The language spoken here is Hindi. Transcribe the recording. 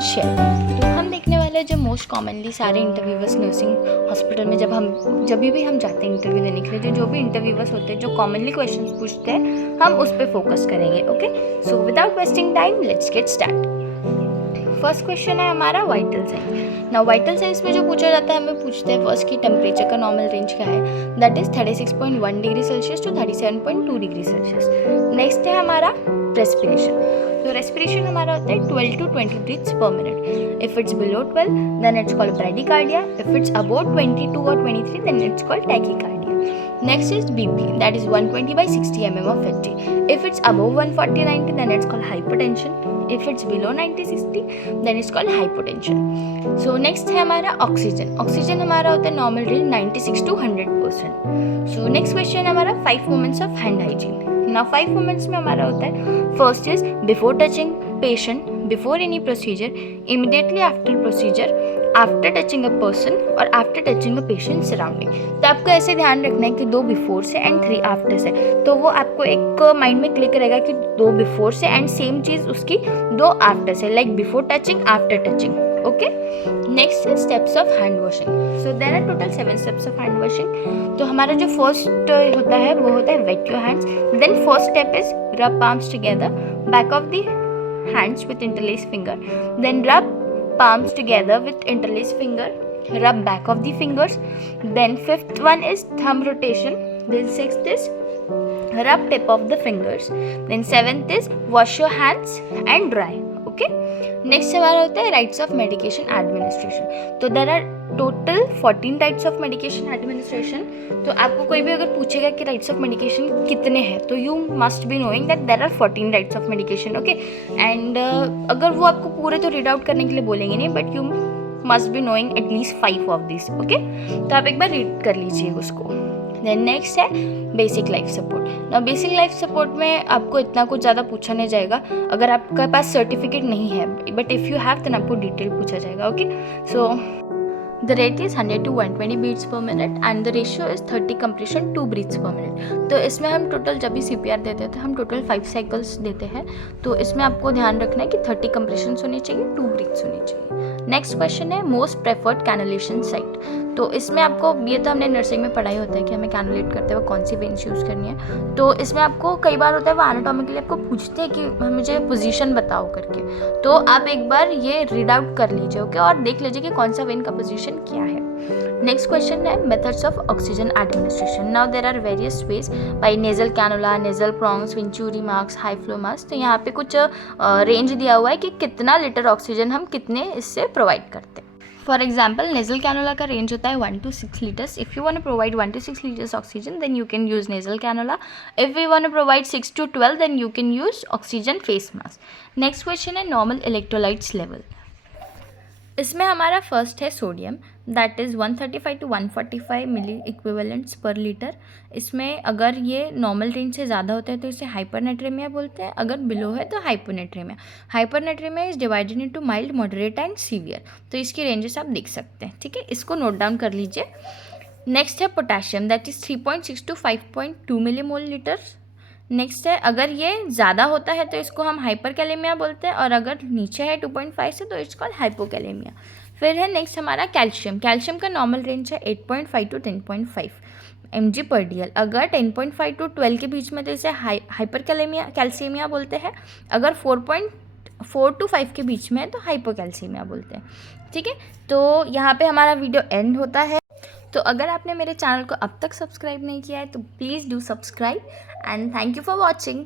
And share. तो हम देखने वाले हैं जो मोस्ट कॉमनली सारे इंटरव्यूवर्स नर्सिंग हॉस्पिटल में जब भी हम जाते हैं इंटरव्यू देने के लिए, जो भी इंटरव्यूवर्स होते हैं जो कॉमनली क्वेश्चंस पूछते हैं हम उस पर फोकस करेंगे। Okay, so without wasting time let's get start. First question है हमारा vital sign. Now vital signs में जो पूछा जाता है हमें पूछते हैं फर्स्ट की टेम्परेचर का नॉर्मल रेंज क्या है, that is 36.1 degree Celsius to 37.2 degree Celsius. Next है हमारा रेस्पिरेशन। तो रेस्पिरेशन हमारा होता है 12 to 20 breaths per minute. If it's below 12 then it's called bradycardia. If it's above 22 or 23 then it's called tachycardia. Next is BP, that is 120 by 60 mm of HG. If it's above 140/90 then it's called hypertension. If it's below 90/60 then it's called hypotension. So next है हमारा ऑक्सीजन। ऑक्सीजन हमारा होता है normal range 96 to 100%. So next question है हमारा 5 moments of hand hygiene. Now 5 moments में हमारा होता है first is before touching patient, before any procedure, immediately after procedure, after touching a person और after touching a patient surrounding. तो आपको ऐसे ध्यान रखना है कि 2 बिफोर से एंड 3 आफ्टर से, तो वो आपको एक माइंड में क्लिक रहेगा कि 2 बिफोर से एंड सेम चीज़ उसकी 2 आफ्टर से, like before touching after touching. Okay, next है steps of hand washing. So there are total 7 steps of hand washing. तो हमारा जो फर्स्ट होता है वो होता है wet your hands. Then first step is rub palms together, back of the hands with interlaced finger. Then rub palms together with interlaced finger, rub back of the fingers. Then fifth one is thumb rotation. Then sixth is rub tip of the fingers. Then seventh is wash your hands and dry. Okay, next हमारा होता है राइट्स ऑफ मेडिकेशन एडमिनिस्ट्रेशन। तो there are total 14 types of medication administration. तो आपको कोई भी अगर पूछेगा कि राइट्स ऑफ मेडिकेशन कितने हैं तो you must be knowing that there are 14 rights of medication. Okay, and अगर वो आपको पूरे तो रीड आउट करने के लिए बोलेंगे नहीं, but you must be knowing at least 5 of this. Okay, तो आप एक बार रीड कर लीजिए उसको। देन नेक्स्ट है बेसिक लाइफ सपोर्ट। ना बेसिक लाइफ सपोर्ट में आपको इतना कुछ ज़्यादा पूछा नहीं जाएगा अगर आपके पास सर्टिफिकेट नहीं है, but if you have then आपको डिटेल पूछा जाएगा। Okay, so the rate is 100 to 120 beats per minute and the ratio is 30 compression 2 breaths per minute। तो इसमें हम टोटल जब भी CPR देते हैं तो हम टोटल 5 साइकिल्स देते हैं। तो इसमें आपको ध्यान रखना है कि 30 कंप्रेशंस होने चाहिए, 2 ब्रीथ्स होनी चाहिए। नेक्स्ट क्वेश्चन है मोस्ट प्रेफर्ड कैनुलेशन साइट। तो इसमें आपको ये तो हमने नर्सिंग में पढ़ाई होता है कि हमें कैनुलेट करते हुए कौन सी वेन्स यूज़ करनी है। तो इसमें आपको कई बार होता है वो एनाटॉमिकली आपको पूछते हैं कि मुझे पोजीशन बताओ करके, तो आप एक बार ये रीड आउट कर लीजिए। ओके, और देख लीजिए कि कौन सा वेन का पोजीशन क्या है। नेक्स्ट क्वेश्चन है methods of oxygen administration. Now there are various ways by nasal cannula, nasal prongs, venturi mask, high flow mask. तो यहाँ पे कुछ रेंज दिया हुआ है कि कितना लीटर ऑक्सीजन हम कितने इससे प्रोवाइड करते हैं। फॉर एग्जाम्पल नेजल कैनुला का रेंज होता है 1 to 6 liters. If you want to provide 1 to 6 liters oxygen then you can use nasal cannula. If we want to provide 6 to 12 then you can use oxygen face mask. Next question है normal electrolytes level. इसमें हमारा फर्स्ट है sodium, that is 135 to 145 milliequivalents per litre. इसमें अगर ये नॉर्मल रेंज से ज़्यादा होता है तो इसे हाइपरनेट्रेमिया बोलते हैं, अगर बिलो है तो hyponatraemia. Hypernatraemia is divided into mild, moderate and severe. तो इसकी रेंजेस आप देख सकते हैं, ठीक है, इसको नोट डाउन कर लीजिए। नेक्स्ट है potassium, that is 3.6 to 5.2 millimole litre. Next है अगर ये ज़्यादा होता है तो इसको हम हाइपरकैलेमिया बोलते हैं, और अगर नीचे है 2.5 से तो इट्स कॉल्ड हाइपोकैलेमिया। फिर है नेक्स्ट हमारा कैल्शियम। कैल्शियम का नॉर्मल रेंज है 8.5 to 10.5 mg पर DL। अगर 10.5 to 12 के बीच में तो इसे हाइपरकैलेमिया कैल्शियमिया बोलते हैं, अगर 4.4 to 5 के बीच में है तो हाइपोकैल्शियमिया बोलते हैं, ठीक है। तो यहाँ पे हमारा वीडियो एंड होता है। तो अगर आपने मेरे चैनल को अब तक सब्सक्राइब नहीं किया है तो please do subscribe and thank you for watching.